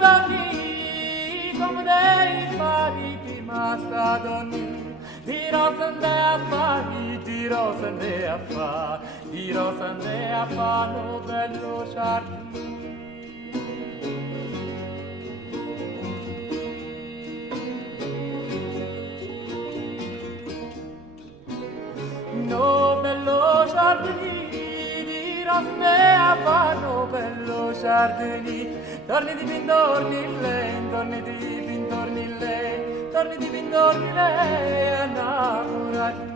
Madonni, come dei fari di Mastadoni, dirò sande a fari, dirò sande a fa, dirò sande a fa, no bello sciardi. No bello giardini, dirò sande a fa, no bello giardini, torni di pindorni lei, torni di pindorni lei, torni di pindorni lei, innamorati.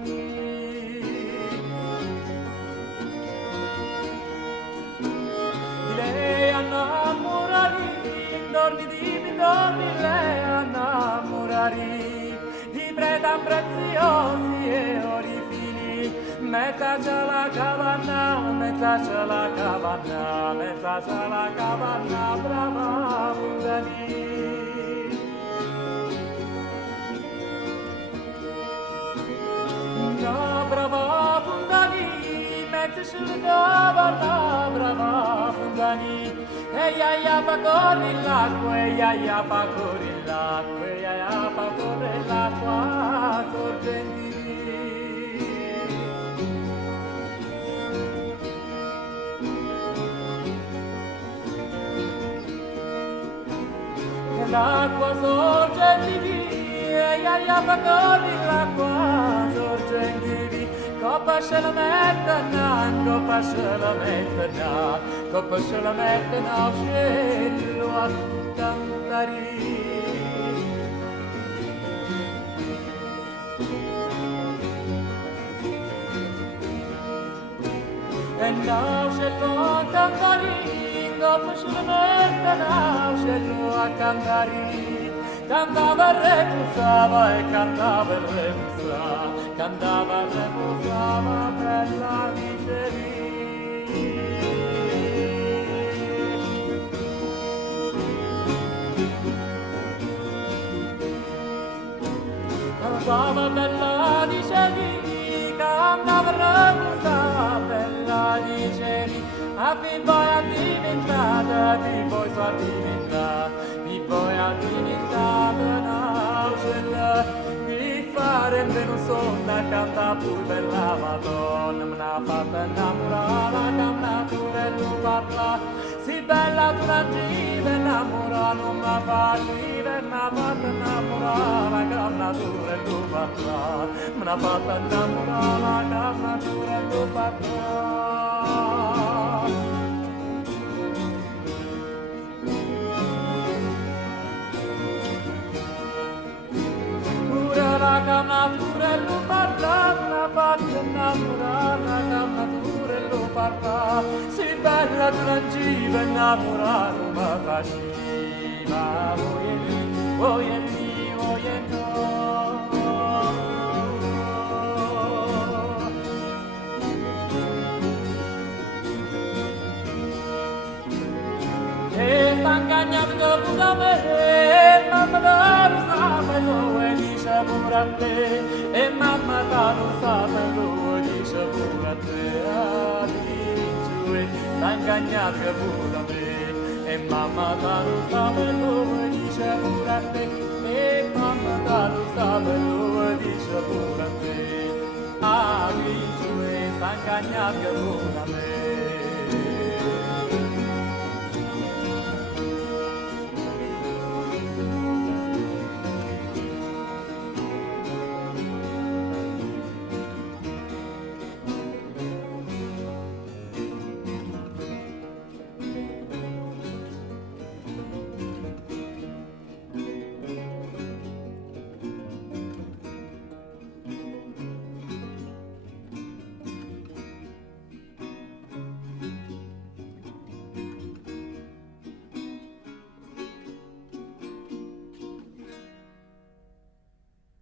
Di lei innamorati, torni di pindorni lei, innamorati. Di preda preziosi e ori fini, metà c'è la cavanna, metà c'è la cavanna, metà c'è la cavanna, brava Fundani. No, brava Fundani, mettici la cavanna, brava Fundani. E ia fa corri l'acqua, e ia fa corri l'acqua, e ia fa corri l'acqua, sorgenti. L'acqua sorgenti via, ia fa corri l'acqua, sorgenti via. Coppa se la mettana, coppa se la mettana, coppa se la mettana, cielo a cantare. E now cielo a cantare, coppa se la mettana, cielo a cantare. Cantava e repusava e cantava e repusava, cantava e repusava bella miseria. Cantava bella dicevi, cantava e repusava bella dicevi. A poi a diventata, poi a diventata, poi a diventata un'aucella. Mi farebbe non sonna, canta pur bella Madonna, me n'ha fatta innamorare, canta pure lo parla. Si bella tu la giva innamorare, non mi fa giva, me n'ha fatta innamorare, canta pure lo parla. Me n'ha fatta innamorare, canta pure lo parla. La camnatura lo parla, una fatta innamorare, la camnatura lo parla, si bella trangiva innamorare, ma faceva, voi e lì, voi e no. E s'angagnato da me, mamma lo sapeva, e dice pure a te, e mamma lo sapeva, dice pure a te, e s'angagnato pure da me, e mamma lo sapeva, dice pure a te, e mamma lo sapeva, dice pure a te, e s'angagnato pure da me.